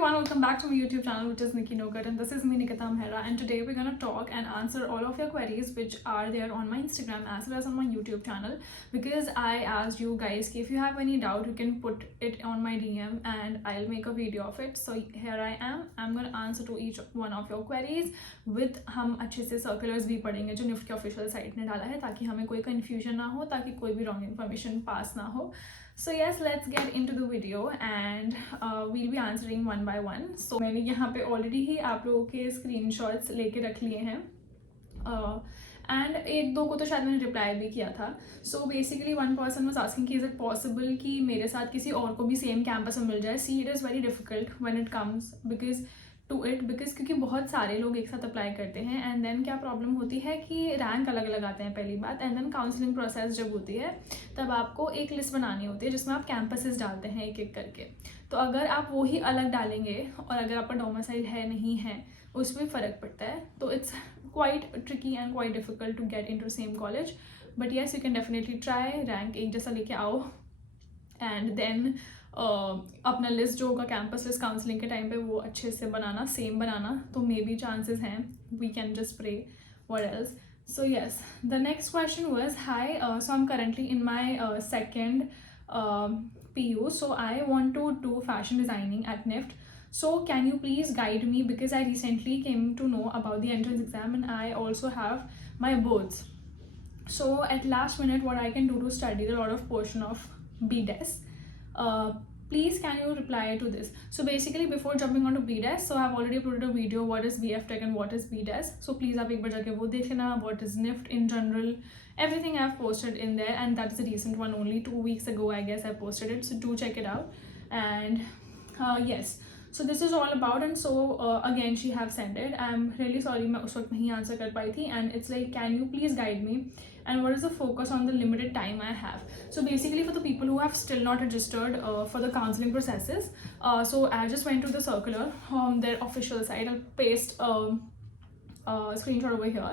everyone, welcome back to my YouTube channel, which is Nikki Nogat, and this is me, Nikita Mehra, and today we're gonna talk and answer all of your queries which are there on my Instagram as well as on my YouTube channel, because I asked you guys if you have any doubt, you can put it on my DM and I'll make a video of it. So here I am. I'm gonna answer to each one of your queries with हम अच्छे से circulars भी पढ़ेंगे जो NIFT के official site ने डाला है, ताकि हमें कोई confusion ना हो, ताकि कोई भी wrong information pass ना हो. So yes, let's get into the video and we'll be answering one by one. So मैंने यहाँ पे already ही आप लोगों के screenshots लेके रख लिए हैं एंड एक दो को तो शायद मैंने रिप्लाई भी किया था. So basically one person was asking कि इज़ इट पॉसिबल कि मेरे साथ किसी और को भी सेम कैंपस में मिल जाए. See it is very difficult when it comes because क्योंकि बहुत सारे लोग एक साथ अप्लाई करते हैं एंड देन क्या प्रॉब्लम होती है कि रैंक अलग अलग आते हैं पहली बात, एंड देन काउंसलिंग प्रोसेस जब होती है तब आपको एक लिस्ट बनानी होती है जिसमें आप कैंपसेस डालते हैं एक एक करके. तो अगर आप वो ही अलग डालेंगे और अगर आपका डोमिसाइल है नहीं है उसमें फ़र्क पड़ता है. तो it's quite tricky and quite difficult to get into same college, but yes you can definitely try. Rank एक जैसा लेके आओ एंड देन अपना लिस्ट जो होगा कैंपस लिस्ट काउंसलिंग के टाइम पे वो अच्छे से बनाना, सेम बनाना, तो मे बी चांसेस हैं. We can just pray what else. So yes, the next question was, hi, so I'm currently in my second PU, so I want to do fashion designing at NIFT. So can you please guide me, because I recently came to know about the entrance exam and I also have my boards. So at last minute what I can do to study a lot of portion of BDES. Please can you reply to this? So basically before jumping onto BDES, so I've already uploaded a video what is BF Tech and what is BDES. So please आप एक बार जाके वो देख लेना. What is NIFT in general, everything I've posted in there, and that is a recent one, only 2 weeks ago I guess I posted it, so do check it out. And yes, so this is all about. And so again she have sent it. I'm really sorry मैं उस वक्त नहीं answer कर पाई थी, and it's like can you please guide me and what is the focus on the limited time I have. So basically for the people who have still not registered for the counseling processes, so I just went to the circular on their official site. I'll paste a screenshot over here.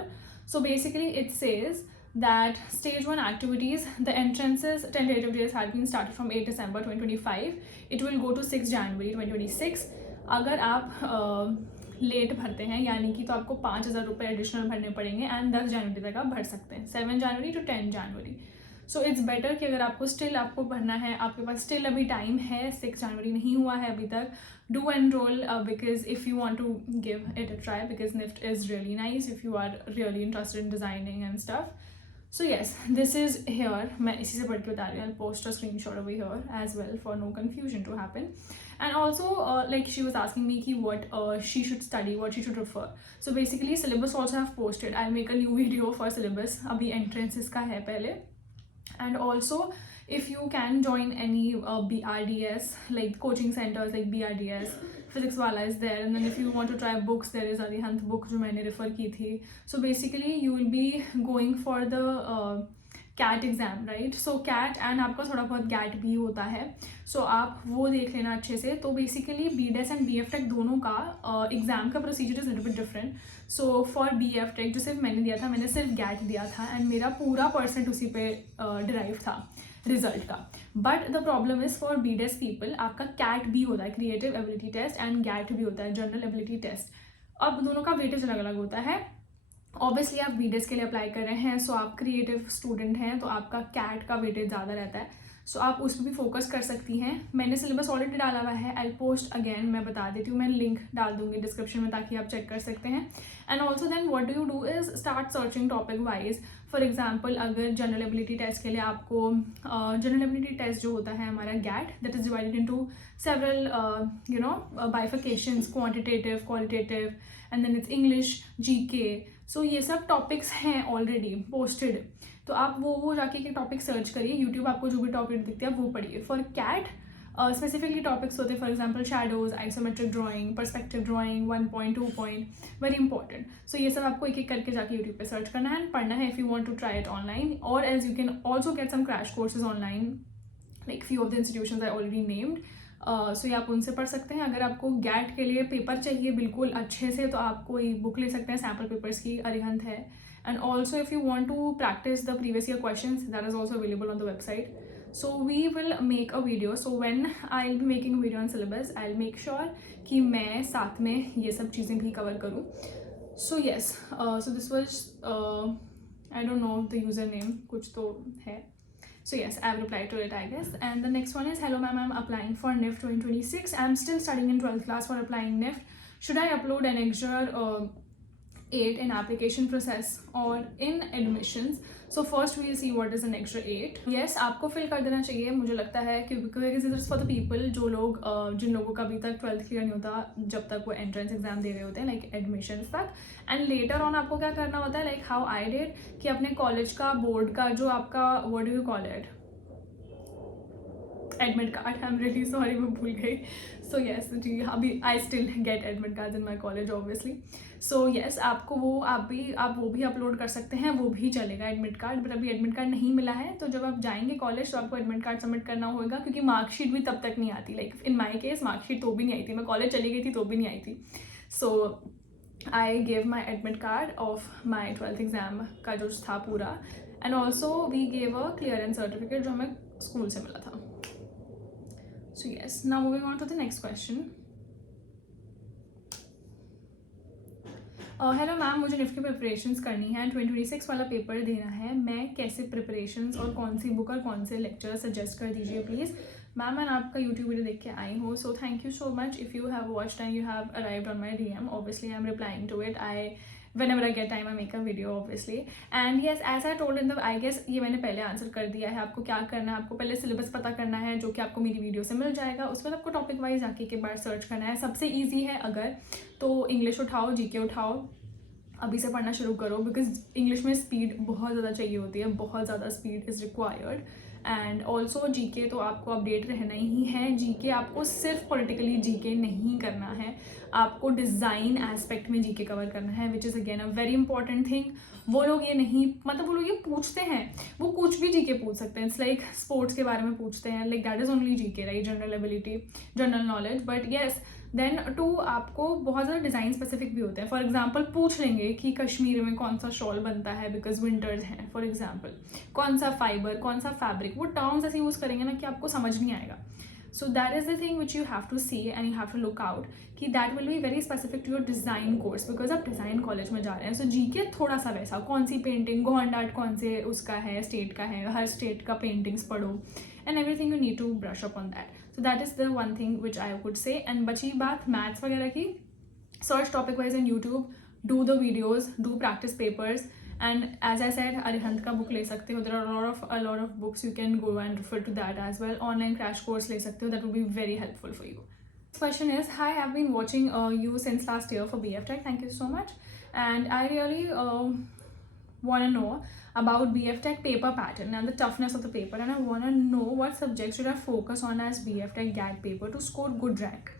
So basically it says that stage 1 activities, the entrances tentative dates had been started from 8 December 2025. It will go to 6 January 2026. अगर आप late भरते हैं यानी कि तो आपको 5,000 रुपये additional भरने पड़ेंगे एंड 10 जनवरी तक आप भर सकते हैं, 7 जनवरी to 10 January. So it's better कि अगर आपको स्टिल आपको भरना है, आपके पास स्टिल अभी टाइम है, 6 जनवरी नहीं हुआ है अभी तक, do enroll because if you want to give it a try, because NIFT is really nice if you are really interested in designing and stuff. So yes, this is here. मैं इसी से पढ़ के बता रही हूँ. I'll post a screenshot over here as well for no confusion to happen. And also like she was asking me कि what she should study, what she should refer. So basically syllabus also have posted. I'll make a new video for syllabus. अभी entrances का है पहले. And also if you can join any BRDS like coaching centers like BRDS, physics wala is there, and then if you want to try books there is Arihant book जो मैंने refer की थी. So basically you will be going for the CAT exam, right. So CAT and आपका थोड़ा बहुत GAT भी होता है, सो आप वो देख लेना अच्छे से. तो basically BDES and BF Tech दोनों का एग्ज़ाम का procedure is little bit different. So for BF Tech जो सिर्फ मैंने दिया था, मैंने सिर्फ GAT दिया था एंड मेरा पूरा % उसी पे डिराइव था रिजल्ट का. But the problem is for BDES people आपका CAT भी होता है, creative ability test, and GAT भी होता है, जनरल एबिलिटी टेस्ट. अब दोनों का वेटेज अलग अलग होता है. ऑब्वियसली आप BDES के लिए अप्लाई कर रहे हैं, सो आप क्रिएटिव स्टूडेंट हैं तो आपका CAT का वेटेज ज़्यादा रहता है, सो आप उस पर भी फोकस कर सकती हैं. मैंने सिलेबस ऑलरेडी डाला हुआ है, आई पोस्ट अगेन, मैं बता देती हूँ, मैं लिंक डाल दूँगी डिस्क्रिप्शन में ताकि आप चेक कर सकते हैं. And also then what do you do is start searching topic wise. For example अगर जनरल एबिलिटी टेस्ट के लिए आपको जनरल एबिलिटी टेस्ट जो होता है हमारा GAT, that is divided into several you know bifurcations, quantitative, qualitative, and then it's English, GK. So ये सब टॉपिक्स हैं ऑलरेडी पोस्टेड, तो आप वो जाके के टॉपिक सर्च करिए. यूट्यूब आपको जो भी टॉपिक दिखते हैं वो पढ़िए. फॉर CAT स्पेसिफिकली टॉपिक्स होते हैं, for example shadows, isometric drawing, perspective drawing, 1 point 2 point, very important. So ये सब आपको एक एक करके जाके यूट्यूब पे सर्च करना है एंड पढ़ना है if you want to try it online. और as you can also get some crash courses online, like few of the institutions I already named. So ये आप उनसे पढ़ सकते हैं. अगर आपको GAT के लिए पेपर चाहिए बिल्कुल अच्छे से तो आप कोई बुक ले सकते हैं, सैम्पल पेपर्स की अरिहंत है. And also if you want to practise the previous year questions, that is also available on the website. So we will make a video. So when I'll be making a video on syllabus, I'll make sure कि मैं साथ में ये सब चीज़ें भी cover करूँ. So yes, so this was I don't know the username, कुछ तो है. So yes, I've replied to it, I guess. And the next one is, hello ma'am, I'm applying for NIFT 2026. I'm still studying in 12th class for applying NIFT. Should I upload an extra 8 in application process or in admissions? So first we'll see what is an extra 8. Yes, आपको fill कर देना चाहिए, मुझे लगता है, क्योंकि this is for the people जो लोग जिन लोगों का अभी तक 12th क्लियर नहीं होता जब तक वो एंट्रेंस एग्जाम दे रहे होते हैं, लाइक एडमिशन्स तक. एंड लेटर ऑन आपको क्या करना होता है, लाइक हाउ आई डिड, कि अपने कॉलेज का बोर्ड का जो आपका what do you call it, admit card, I am really sorry मैं भूल गई. सो येस जी, अभी I still get admit card in my college obviously. So yes, आपको वो आप वो भी अपलोड कर सकते हैं, वो भी चलेगा एडमिट कार्ड. बट अभी एडमिट कार्ड नहीं मिला है, तो जब आप जाएंगे कॉलेज तो आपको एडमिट कार्ड सबमिट करना होगा, क्योंकि मार्कशीट भी तब तक नहीं आती. Like in my case marksheet तो भी नहीं आई थी, मैं कॉलेज चली गई थी तो भी नहीं आई थी. So I gave my admit card of my 12th exam का जो था पूरा. And also we gave a clearance certificate जो हमें स्कूल से मिला था. So yes, now moving on to the next question. Hello ma'am, मुझे निफ्ट की प्रिपरेशंस करनी है, 2026 वाला पेपर देना है. मैं कैसे प्रिपरेशंस और कौन सी बुक और कौन से लेक्चर सजेस्ट कर दीजिए प्लीज़. मैम, मैं आपका यूट्यूब वीडियो देख के आई हूँ, so thank you so much. If you have watched and you have arrived on my DM, obviously I am replying to it. Whenever I get time I make a video obviously. And yes, as I told in the, I guess ये मैंने पहले answer कर दिया है. आपको क्या करना है, आपको पहले सिलेबस पता करना है जो कि आपको मेरी वीडियो से मिल जाएगा. उसके बाद आपको टॉपिक वाइज आके के बार सर्च करना है. सबसे ईजी है अगर तो इंग्लिश उठाओ, GK उठाओ, अभी से पढ़ना शुरू करो, बिकॉज इंग्लिश में स्पीड बहुत ज़्यादा चाहिए होती है, बहुत ज़्यादा speed is required. And also GK तो आपको अपडेट रहना ही है. GK आपको सिर्फ पॉलिटिकली GK नहीं करना है, आपको डिज़ाइन एस्पेक्ट में GK कवर करना है, which is again a very important thing. वो लोग ये नहीं, मतलब वो लोग ये पूछते हैं, वो कुछ भी GK पूछ सकते हैं. इट्स लाइक स्पोर्ट्स के बारे में पूछते हैं, like that is only GK, right, general ability, general knowledge. But yes, then टू आपको बहुत ज़्यादा डिज़ाइन स्पेसिफिक भी होते हैं. फॉर एग्जाम्पल पूछ लेंगे कि कश्मीर में कौन सा शॉल बनता है बिकॉज विंटर्स हैं, फॉर एग्जाम्पल, कौन सा फाइबर, कौन सा फैब्रिक, वो टर्म्स ऐसे यूज़ करेंगे ना कि आपको समझ नहीं आएगा. So that is the thing which you have to see and you have to look out कि that will be very specific to your design course, because आप डिज़ाइन कॉलेज में जा रहे हैं. सो GK थोड़ा सा वैसा, कौन सी पेंटिंग, गोंड आर्ट कौन से उसका है, स्टेट का है, हर स्टेट का पेंटिंग्स पढ़ो, and everything you need to brush up on that. So that is the one thing which I would say. And बची बात मैथ्स वगैरह की, search topic wise on YouTube, do the videos, do practice papers, and as I said, Arihant का book ले सकते हो. There are a lot of books you can go and refer to that as well. Online crash course ले सकते हो, that would be very helpful for you. This question is, hi, I've been watching you since last year for BF Tech. Thank you so much. And I really want to know about BF Tech paper pattern and the toughness of the paper, and I want to know what subjects should I focus on as BF Tech GAT paper to score good rank.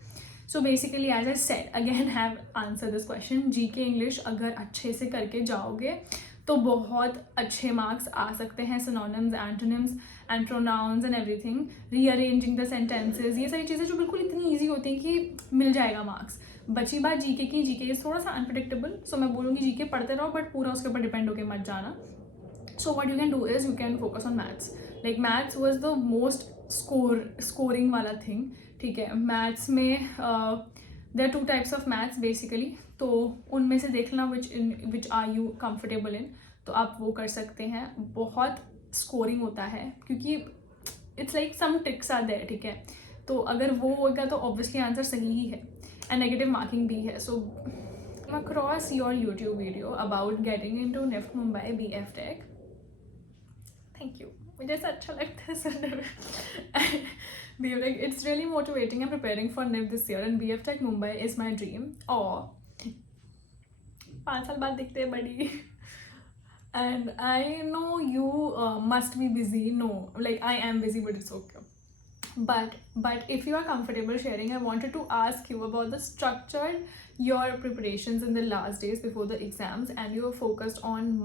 So basically, as I said, again I have answered this question. GK English अगर अच्छे से करके जाओगे तो बहुत अच्छे marks आ सकते हैं. synonyms, antonyms and pronouns and everything, rearranging the sentences, ये सारी चीज़ें जो बिल्कुल इतनी ईजी होती हैं कि मिल जाएगा मार्क्स. बची बात GK की, GK इज थोड़ा सा अनप्रडिक्टेबल, सो मैं बोलूँगी GK पढ़ते रहो बट पूरा उसके ऊपर डिपेंड होकर मत जाना. So what you can do is you can focus on maths. Like maths was the most scoring वाला thing. ठीक है, maths में there are 2 types of maths basically. तो उनमें से देख लेना which are you comfortable in. तो आप वो कर सकते हैं. बहुत scoring होता है क्योंकि it's like some tricks are there. ठीक है, तो अगर वो होगा तो obviously आंसर सही ही है, and negative marking भी है. So across your YouTube video about getting into NIFT Mumbai BF Tech. Thank you. मुझे ऐसा अच्छा लगता है सुनने में. BF Tech, it's really motivating. I'm preparing for NIFT this year and BF Tech Mumbai is my dream. और 5 साल बाद दिखते हैं बड़ी. And I know you must be busy. No, like I am busy, but it's okay. But if you are comfortable sharing, I wanted to ask you about the structured your preparations in the last days before the exams, and you were focused on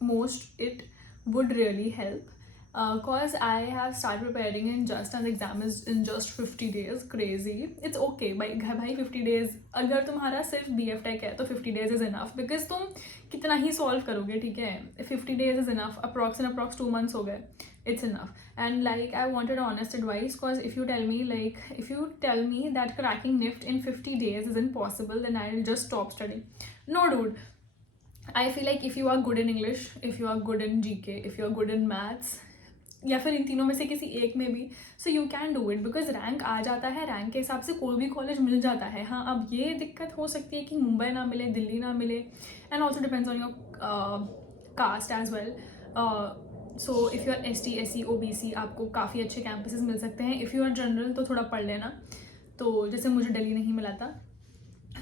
most it would really help. Cause I have started preparing in just, and the exam is in just 50 days. Crazy. It's okay भाई 50 days अगर तुम्हारा सिर्फ BF Tech है तो 50 days is enough, because तुम कितना ही solve करोगे, ठीक है. 50 days is enough. Approx 2 months हो गए. It's enough. And like, I wanted honest advice, cause if you tell me that cracking NIFT in 50 days is impossible, then I'll just stop studying. No, dude. I feel like if you are good in English, if you are good in GK, if you are good in maths, या फिर इन तीनों में से किसी एक में भी, so you can do it, because rank आ जाता है, रैंक के हिसाब से कोई भी कॉलेज मिल जाता है. हाँ, अब ये दिक्कत हो सकती है कि मुंबई ना मिले, दिल्ली ना मिले, and also depends on your caste as well. So if you are ST SC OBC आपको काफ़ी अच्छे कैंपसेस मिल सकते हैं. इफ़ यू आर जनरल तो थोड़ा पढ़ लेना. तो जैसे मुझे दिल्ली नहीं मिला था,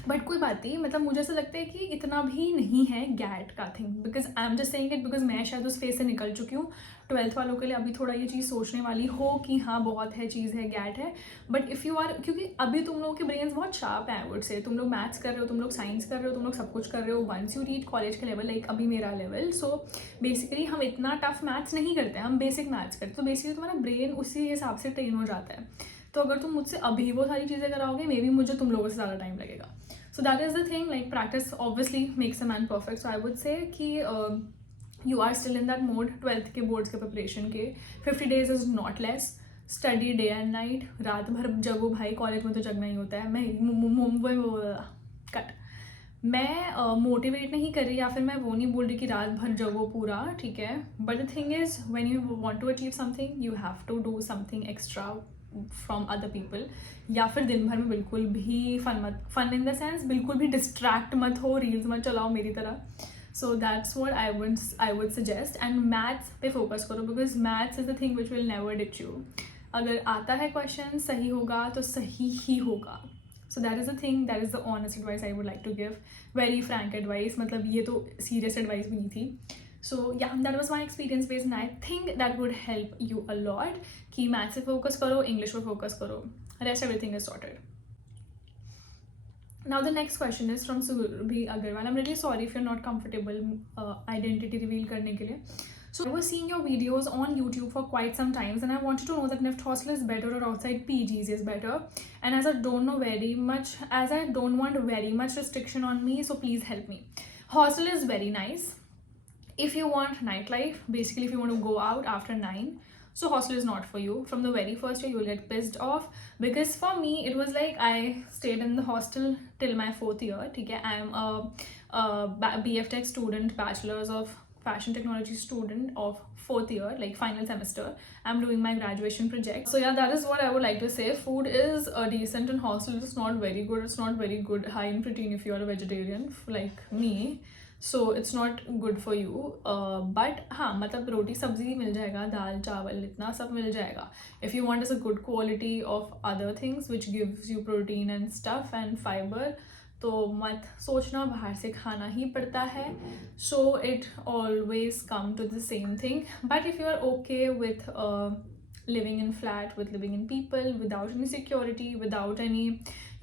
बट कोई बात नहीं. मतलब मुझे ऐसा लगता है कि इतना भी नहीं है गैट का thing, because I am just saying it because मैं शायद उस फेज से निकल चुकी हूँ. 12th वालों के लिए अभी थोड़ा ये चीज़ सोचने वाली हो कि हाँ बहुत है, चीज़ है, गैट है. बट इफ़ यू आर, क्योंकि अभी तुम लोगों के ब्रेन्स बहुत शार्प हैं, आई वुड से. तुम लोग मैथ्स कर रहे हो, तुम लोग साइंस कर रहे हो, तुम लोग सब कुछ कर रहे हो. वंस यू रीच कॉलेज के लेवल, लाइक अभी मेरा लेवल, सो बेसिकली हम इतना टफ मैथ्स नहीं करते हैं, हम बेसिक मैथ्स करते हैं. तो बेसिकली तुम्हारा ब्रेन उसी हिसाब से ट्रेन हो जाता है. तो अगर तुम मुझसे अभी वो सारी चीज़ें कराओगे, मे बी मुझे तुम लोगों से ज़्यादा टाइम लगेगा. So that is the thing, like practice obviously makes a man perfect. So I would say कि you are still in that mode. 12th के boards के preparation के 50 days is not less. Study day and night. रात भर जगो भाई, college में तो जगना ही होता है. मैं मुंबई कट मैं मोटिवेट नहीं कर रही, या फिर मैं वो नहीं बोल रही कि रात भर जगो पूरा, ठीक है. But the thing is, when you want to achieve something, you have to do something extra from other people. या फिर दिन भर में बिल्कुल भी फन इन द सेंस बिल्कुल भी डिस्ट्रैक्ट मत हो, रील्स मत चलाओ मेरी तरह. So that's what I would suggest. And maths पे फोकस करो, because maths is the thing which will never ditch you. अगर आता है क्वेश्चन, सही होगा तो सही ही होगा. So that is the thing, that is the honest advice I would like to give. Very frank advice, मतलब ये तो सीरियस एडवाइस भी नहीं थी. So yeah, that was my experience based, and I think that would help you a lot. कि maths पे focus करो, English पे फोकस करो, rest everything is sorted. Now the next question is from Surbhi Agarwal. I'm really sorry if you're not comfortable identity reveal करने के लिए. So I was seeing your videos on YouTube for quite some times, and I wanted to know that NIFT hostel is better or outside PGs is better. And as I don't know very much, as I don't want very much restriction on me, so please help me. Hostel is very nice if you want nightlife, basically if you want to go out after 9. So hostel is not for you. From the very first year you will get pissed off, because for me it was like I stayed in the hostel till my 4th year, okay. I am a BF Tech student, bachelor's of fashion technology student of 4th year, like final semester. I'm doing my graduation project. So yeah, that is what I would like to say. Food is decent in hostel. It's not very good. It's not very good high in protein if you are a vegetarian like me. So it's not good for you. But हाँ, मतलब रोटी सब्जी मिल जाएगा, दाल चावल इतना सब मिल जाएगा. If you want is a good quality of other things which gives you protein and stuff and fiber, तो मत सोचना बाहर से खाना ही पड़ता है. So it always come to the same thing. But if you are okay with living in flat, with living in people, without any security, without any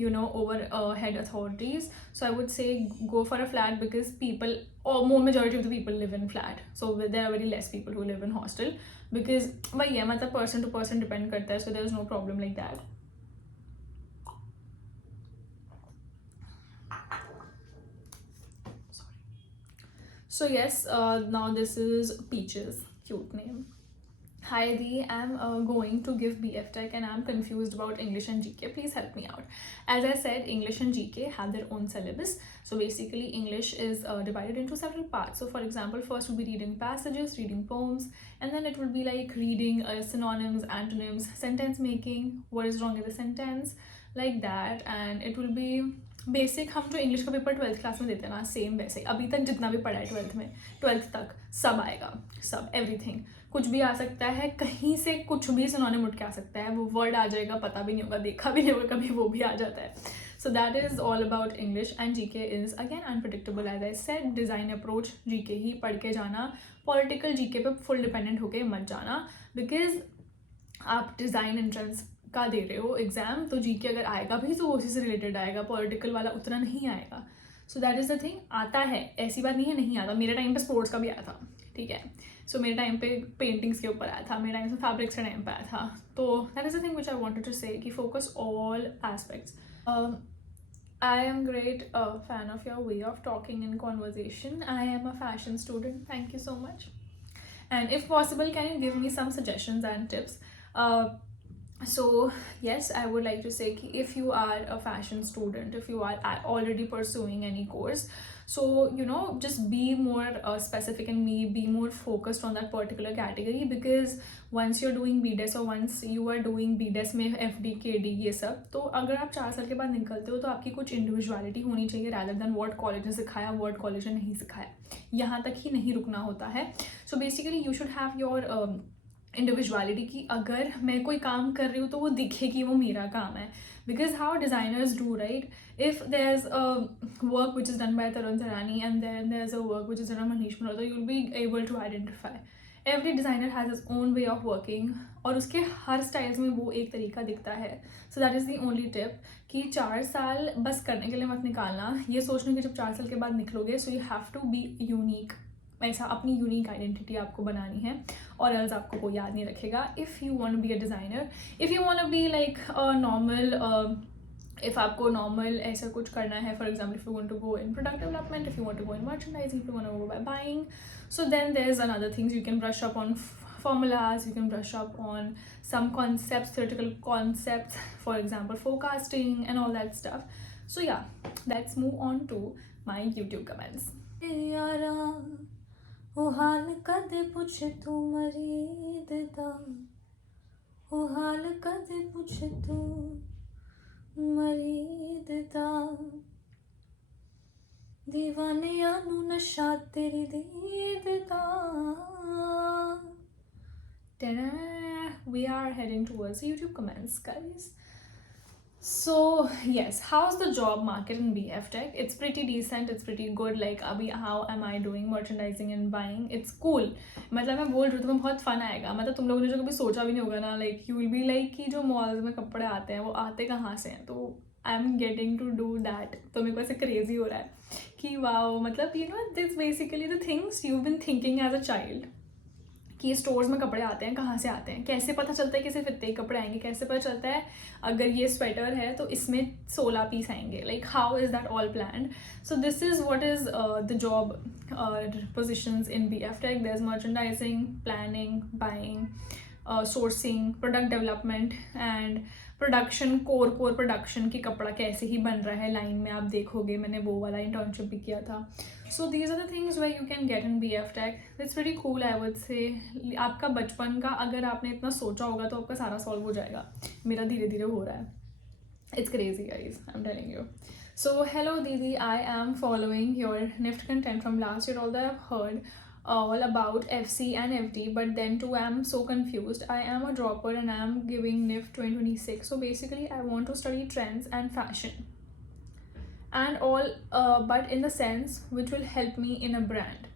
overhead authorities, so I would say go for a flat, because people, or more majority of the people live in flat, so there are very less people who live in hostel, because yeah, matlab person to person depend karta hai, so there is no problem like that. So yes, now this is Peaches, cute name. Hi Dee, I'm going to give BF Tech and I'm confused about English and GK. Please help me out. As I said, English and GK have their own syllabus. So basically English is divided into several parts. So for example, first will be reading passages, reading poems, and then it will be like reading synonyms, antonyms, sentence making, what is wrong in the sentence, like that. And it will be basic, हम जो English का paper 12th class में देते हैं ना, same वैसे अभी तक जितना भी पढ़ा है 12th में, 12th तक सब आएगा, सब एवरीथिंग. कुछ भी आ सकता है, कहीं से कुछ भी सिनोनिम उठ के आ सकता है, वो वर्ड आ जाएगा, पता भी नहीं होगा, देखा भी नहीं होगा कभी, वो भी आ जाता है. So that is all about English. And GK is again unpredictable. As I said, design approach GK ही पढ़ के जाना. पॉलिटिकल जीके पे फुल डिपेंडेंट होके मत जाना, बिकॉज आप डिज़ाइन एंट्रेंस का दे रहे हो एग्जाम, तो जीके अगर आएगा भी तो उसी से रिलेटेड आएगा, पॉलिटिकल वाला उतना नहीं आएगा. So that is the thing. आता है, ऐसी बात नहीं है नहीं आता. मेरे टाइम पे स्पोर्ट्स का भी आया था, ठीक है. सो मेरे टाइम पे पेंटिंग्स के ऊपर आया था, मेरे टाइम से फैब्रिक्स के टाइम पे आया था. तो that is the thing which I wanted to say कि focus all aspects. I am great fan of your way of talking in conversation. I am a fashion student. Thank you so much. And if possible, can you give me some suggestions and tips? So yes, I would like to say ki if you are a fashion student, if you are already pursuing any course, so just be more specific and be more focused on that particular category, because once you're doing BDES or once you are doing BDES में FD KD ये सब, तो अगर आप 4 साल के बाद निकलते हो तो आपकी कुछ इंडिविजुअलिटी होनी चाहिए, rather than what कॉलेज ने सिखाया, what कॉलेज ने नहीं सिखाया. यहाँ तक ही नहीं रुकना होता है. So basically you should have your individuality की अगर मैं कोई काम कर रही हूँ तो वो दिखे कि वो मेरा काम है. Because how designers do, right? If there is a work which is done by Tarun Tahiliani and there is a work which is done by Manish Malhotra, you will be able to identify every designer has his own way of working, और उसके हर styles में वो एक तरीका दिखता है. So that is the only tip कि 4 साल बस करने के लिए मत निकालना, ये सोचना कि जब 4 साल के बाद निकलोगे so you have to be unique. ऐसा अपनी यूनिक आइडेंटिटी आपको बनानी है, और एल्स आपको कोई याद नहीं रखेगा. If you want to be a designer, if you want to be like normal, if आपको नॉर्मल ऐसा कुछ करना है, for example if you want to go in product development, if you want to go in merchandising, if you want to go by buying, so then there's another things you can brush up on, formulas, you can brush up on some concepts, theoretical concepts, for example forecasting and all that stuff. So yeah, let's move on to my YouTube comments. यारा ओ हाल कदे पुछ तू मरीद दा, ओ हाल कदे पुछ तू मरीद दा, दीवानिया नू नशा तेरी दीद दा. We are heading towards YouTube comments, guys. So yes, how's the job market in BF Tech? It's pretty decent, it's pretty good. Like अभी how am I doing merchandising and buying? It's cool. मतलब मैं बोल रही हूँ तुम्हें बहुत fun आएगा. मतलब तुम लोगों ने जो कभी सोचा भी नहीं होगा ना, like you will be like कि जो मॉल्स में कपड़े आते हैं वो आते कहाँ से हैं. तो I'm getting to do that. तो मेरे को ऐसे क्रेजी हो रहा है कि वाओ, मतलब this basically the things you've been thinking as a child, कि स्टोर्स में कपड़े आते हैं, कहाँ से आते हैं, कैसे पता चलता है कि सिर्फ इतने ही कपड़े आएंगे, कैसे पता चलता है अगर ये स्वेटर है तो इसमें 16 पीस आएंगे, like how is that all planned. So this is what is the job positions in BF Tech. There is merchandising, planning, buying, sourcing, product development and production. Core production की कपड़ा कैसे ही बन रहा है लाइन में, आप देखोगे. मैंने वो वाला इंटर्नशिप भी किया था. So these are the things where you can get in BF Tech. It's very cool, I would say. आपका बचपन का अगर आपने इतना सोचा होगा तो आपका सारा सॉल्व हो जाएगा. मेरा धीरे धीरे हो रहा है. It's crazy, guys, I'm telling you. So hello Didi, I am following your NIFT content from last year, although I've heard all about FC and FD, but then too I'm so confused. I am a dropper and I am giving NIFT 2026. So basically I want to study trends and fashion and all, but in the sense which will help me in a brand.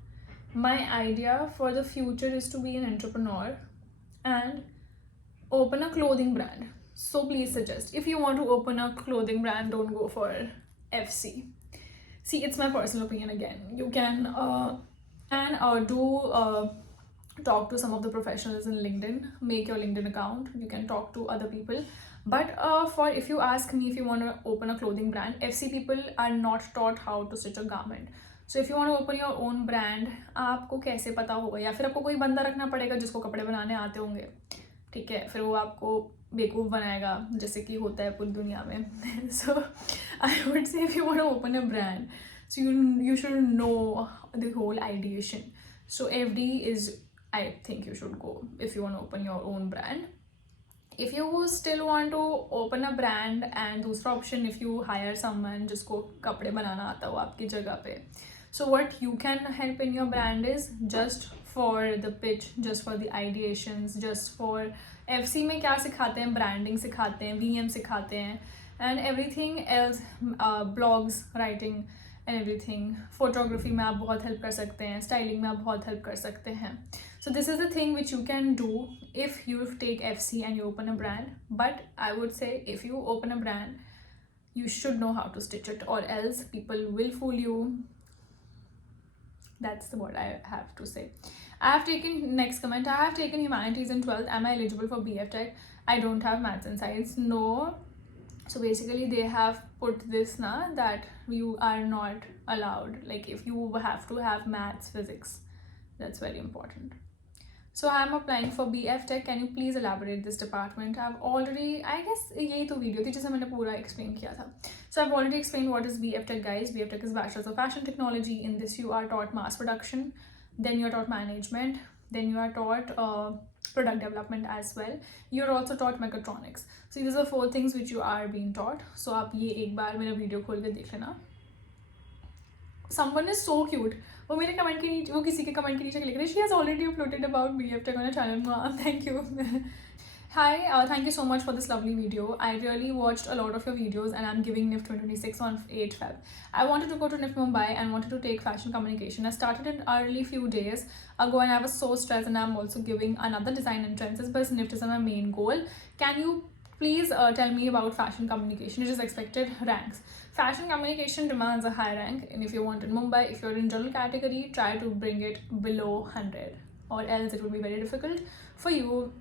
My idea for the future is to be an entrepreneur and open a clothing brand. So please suggest, if you want to open a clothing brand, don't go for FC. See, it's my personal opinion again. You can talk to some of the professionals in LinkedIn, make your LinkedIn account, you can talk to other people. But for if you ask me, if you want to open a clothing brand, FC people are not taught how to stitch a garment. So if you want to open your own brand, आपको कैसे पता होगा, या फिर आपको कोई बंदा रखना पड़ेगा जिसको कपड़े बनाने आते होंगे, ठीक है, फिर वो आपको बेवकूफ़ बनाएगा जैसे कि होता है पूरी दुनिया में. So I would say if you want to open a brand, so you should know the whole ideation. So FD is, I think you should go if you want to open your own brand. If you still want to open a brand, and दूसरा option, if you hire someone जिसको कपड़े बनाना आता हो आपकी जगह पे, so what you can help in your brand is just for the pitch, just for the ideations, just for FC में क्या सिखाते हैं, branding सिखाते हैं, VM सिखाते हैं, and everything else, blogs, writing and everything. Photography में आप बहुत help कर सकते हैं, styling में आप बहुत help कर सकते हैं. So this is the thing which you can do if you take FC and you open a brand. But I would say if you open a brand, you should know how to stitch it, or else people will fool you. That's what I have to say. I have taken, next comment, I have taken humanities in 12th. Am I eligible for BF Tech? I don't have maths and science. No. So basically they have put this now that you are not allowed, like if you have to have maths, physics, that's very important. So I am applying for BF Tech. Can you please elaborate this department? I've already, I guess यही तो video थी जिसे मैंने पूरा explain किया था. So I've already explained what is BF Tech, guys. BF Tech is Bachelor's of Fashion Technology. In this you are taught mass production, then you are taught management, then you are taught product development as well. You're also taught mechatronics. So these are 4 things which you are being taught. So आप ये एक बार मेरा video खोल के देख लेना. Someone is so cute. वो मेरे कमेंट के नीचे, वो किसी के कमेंट के नीचे लिख रहे, she has already uploaded about BF Tech on her channel. Mom, thank you. Hi, thank you so much for this lovely video. I really watched a lot of your videos and I'm giving NIFT 2026 on 8 Feb. I wanted to go to NIFT Mumbai and wanted to take fashion communication. I started it early few days ago and I was so stressed, and I'm also giving another design entrances, but NIFT is my main goal. Can you please tell me about fashion communication? It is expected ranks. Fashion communication demands a high rank, and if you want in Mumbai, if you're in general category, try to bring it below 100, or else it will be very difficult for you.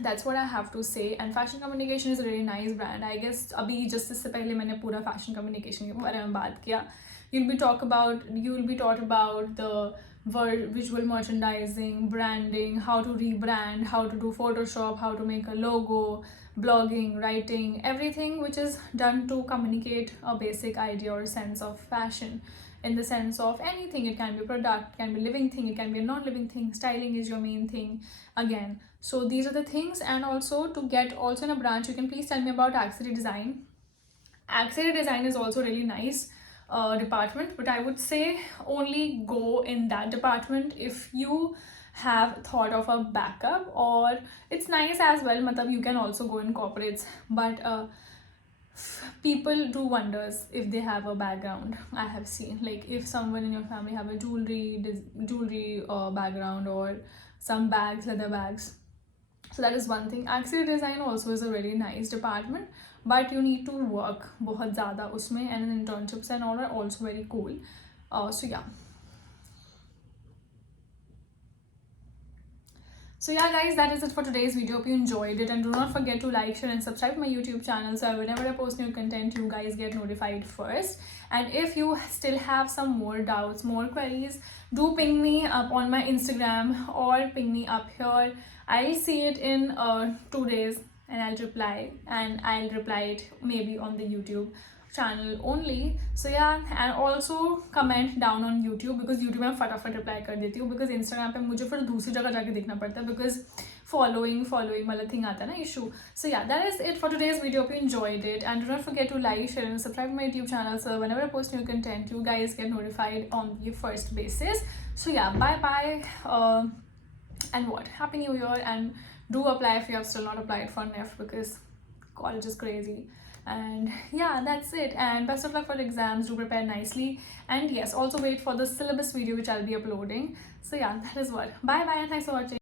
That's what I have to say. And fashion communication is a really nice brand. I guess अभी just इससे पहले मैंने पूरा fashion communication के बारे में बात किया. You will be taught about the visual merchandising, branding, how to rebrand, how to do Photoshop, how to make a logo, blogging, writing, everything which is done to communicate a basic idea or sense of fashion. In the sense of anything, it can be a product, it can be a living thing, it can be a non-living thing. Styling is your main thing again. So these are the things. And also to get also in a branch, you can please tell me about accessory design. Accessory design is also really nice department, but I would say only go in that department if you have thought of a backup, or it's nice as well, matlab you can also go in corporates, but people do wonders if they have a background. I have seen, like if someone in your family have a jewelry background, or some bags, leather bags. So that is one thing. Accessory design also is a really nice department, but you need to work बहुत ज़्यादा उसमें, and internships and all are also very cool. So yeah. So yeah guys, that is it for today's video. Hope you enjoyed it, and do not forget to like, share and subscribe to my YouTube channel, so whenever I post new content you guys get notified first. And if you still have some more doubts, more queries, do ping me up on my Instagram or ping me up here. I'll see it in 2 days and I'll reply it maybe on the YouTube channel only. So yeah, and also comment down on YouTube, because YouTube में फटाफट reply कर देती हूँ, because Instagram पे मुझे फिर दूसरी जगह जाके देखना पड़ता है, because following वाला thing आता है ना, issue. So yeah, that is it for today's video. Hope you enjoyed it, and do not forget to like, share and subscribe to my YouTube channel, so whenever I post new content you guys get notified on the first basis. So yeah, bye bye, and what, happy new year, and do apply if you have still not applied for NIFT, because college is crazy. And yeah, that's it, and best of luck for exams. Do prepare nicely, and yes, also wait for the syllabus video which I'll be uploading. So yeah, that is what. Bye bye, and thanks for watching.